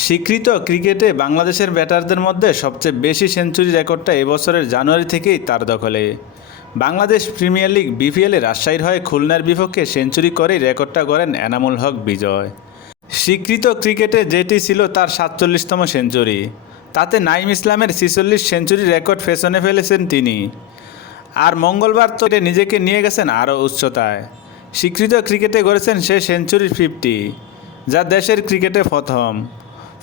স্বীকৃত ক্রিকেটে বাংলাদেশের ব্যাটারদের মধ্যে সবচেয়ে বেশি সেঞ্চুরি রেকর্ডটা এবছরের জানুয়ারি থেকেই তার দখলে। বাংলাদেশ প্রিমিয়ার লিগ বিপিএলে রাজশাহীর হয়ে খুলনার বিপক্ষে সেঞ্চুরি করেই রেকর্ডটা গড়েন এনামুল হক বিজয়। স্বীকৃত ক্রিকেটে যেটি ছিল তার ৪৭তম সেঞ্চুরি, তাতে নাইম ইসলামের ৪৬ সেঞ্চুরি রেকর্ড পেছনে ফেলেছেন তিনি। আর মঙ্গলবার তো নিজেকে নিয়ে গেছেন আরও উচ্চতায়। স্বীকৃত ক্রিকেটে গড়েছেন সে সেঞ্চুরি 50, যা দেশের ক্রিকেটে প্রথম।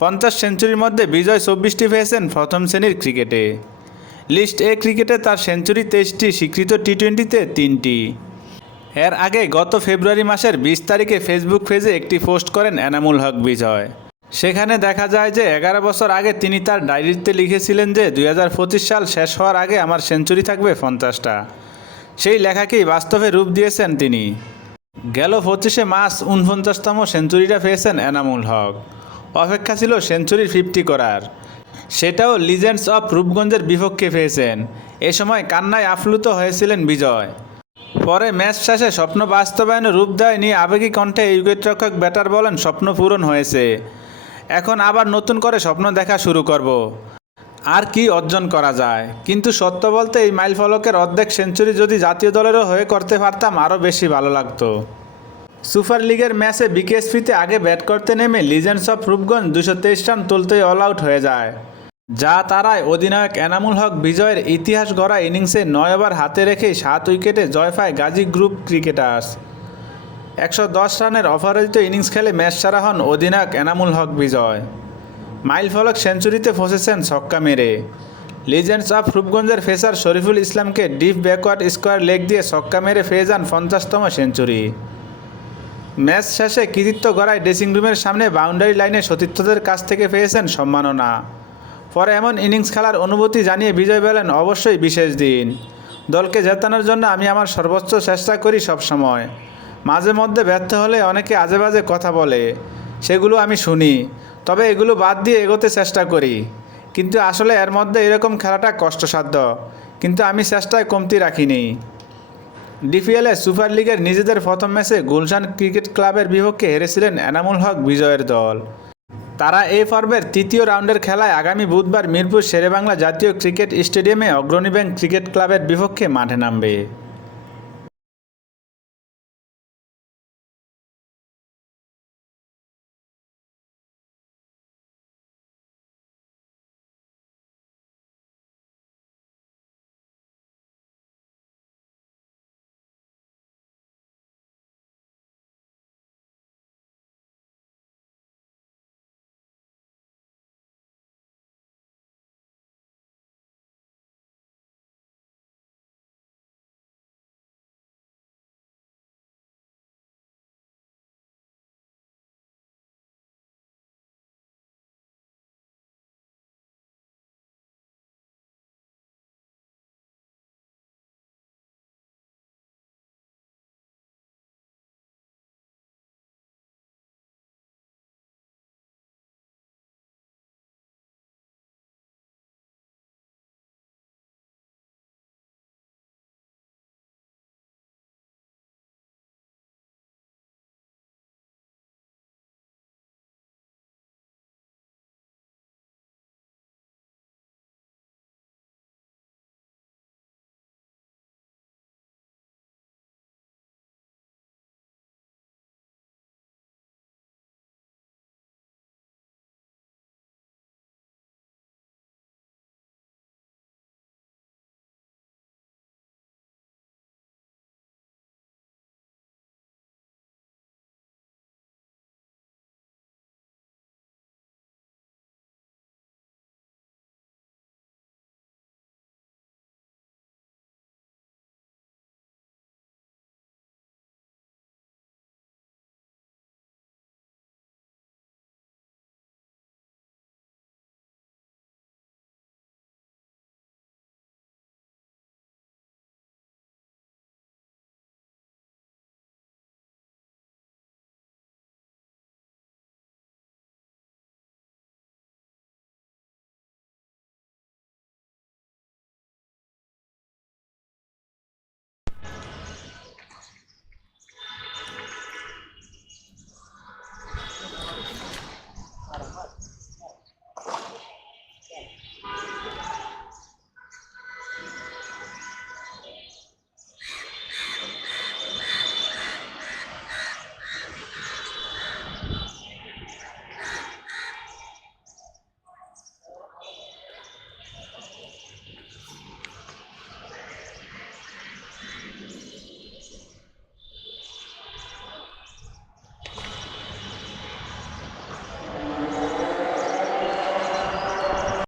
50 সেঞ্চুরির মধ্যে বিজয় 24টি পেয়েছেন প্রথম শ্রেণীর ক্রিকেটে। লিস্ট এ ক্রিকেটে তার সেঞ্চুরি 23টি, স্বীকৃত টি-20তে 3টি। এর আগে গত ফেব্রুয়ারি মাসের 20 তারিখে ফেসবুক পেজে একটি পোস্ট করেন এনামুল হক বিজয়। সেখানে দেখা যায় যে 11 বছর আগে তিনি তার ডায়েরিতে লিখেছিলেন যে 2025 সাল শেষ হওয়ার আগে আমার সেঞ্চুরি থাকবে 50টা। সেই লেখাকেই বাস্তবে রূপ দিয়েছেন তিনি। গেল 25শে মার্চ 49তম সেঞ্চুরিটা পেয়েছেন এনামুল হক। অপেক্ষা ছিল সেঞ্চুরি 50 করার, সেটাও লিজেন্ডস অফ রূপগঞ্জের বিপক্ষে পেয়েছেন। এ সময় কান্নায় আপ্লুত হয়েছিলেন বিজয়। পরে ম্যাচ শেষে স্বপ্ন বাস্তবায়নে রূপ দেয় নিয়ে আবেগী কণ্ঠে উইকেটরক্ষক ব্যাটার বলেন, স্বপ্ন পূরণ হয়েছে, এখন আবার নতুন করে স্বপ্ন দেখা শুরু করব, আর কি অর্জন করা যায়। কিন্তু সত্য বলতে এই মাইলফলকের অর্ধেক সেঞ্চুরি যদি জাতীয় দলেরও হয়ে করতে পারতাম আরও বেশি ভালো লাগতো। সুপার লিগের ম্যাচে বিকেএসপিতে আগে ব্যাট করতে নেমে লিজেন্ডস অফ রূপগঞ্জ 223 রান তুলতেই অল আউট হয়ে যায়, যা তারায় অধিনায়ক এনামুল হক বিজয়ের ইতিহাস গড়া ইনিংসে 9 ওভার হাতে রেখেই 7 উইকেটে জয় পায় গাজী গ্রুপ ক্রিকেটার্স। 110 রানের অপরাজিত ইনিংস খেলে ম্যাচ সেরা হন অধিনায়ক এনামুল হক বিজয়। মাইলফলক সেঞ্চুরিতে ফসেছেন ছক্কা মেরে। লিজেন্ডস অফ রূপগঞ্জের পেসার শরীফুল ইসলামকে ডিপ ব্যাকওয়ার্ড স্কোয়ার লেগ দিয়ে ছক্কা মেরে পেয়ে যান 50তম সেঞ্চুরি। ম্যাচ শেষে কৃতিত্ব গড়ায় ড্রেসিং রুমের সামনে বাউন্ডারি লাইনে সতীর্থদের কাছ থেকে পেয়েছেন সম্মাননা। পরে এমন ইনিংস খেলার অনুভূতি জানিয়ে বিজয় বলেন, অবশ্যই বিশেষ দিন। দলকে জেতানোর জন্য আমি আমার সর্বোচ্চ চেষ্টা করি সবসময়। মাঝে মধ্যে ব্যর্থ হলে অনেকে আজে বাজে কথা বলে, সেগুলো আমি শুনি, তবে এগুলো বাদ দিয়ে এগোতে চেষ্টা করি। কিন্তু আসলে এর মধ্যে এরকম খেলাটা কষ্টসাধ্য, কিন্তু আমি চেষ্টায় কমতি রাখিনি। ডিপিএলে সুপার লিগের নিজেদের প্রথম ম্যাচে গুলশান ক্রিকেট ক্লাবের বিপক্ষে হেরেছিলেন এনামুল হক বিজয়ের দল। তারা এই পর্বের তৃতীয় রাউন্ডের খেলায় আগামী বুধবার মিরপুর শেরেবাংলা জাতীয় ক্রিকেট স্টেডিয়ামে অগ্রণী ব্যাংক ক্রিকেট ক্লাবের বিপক্ষে মাঠে নামবে।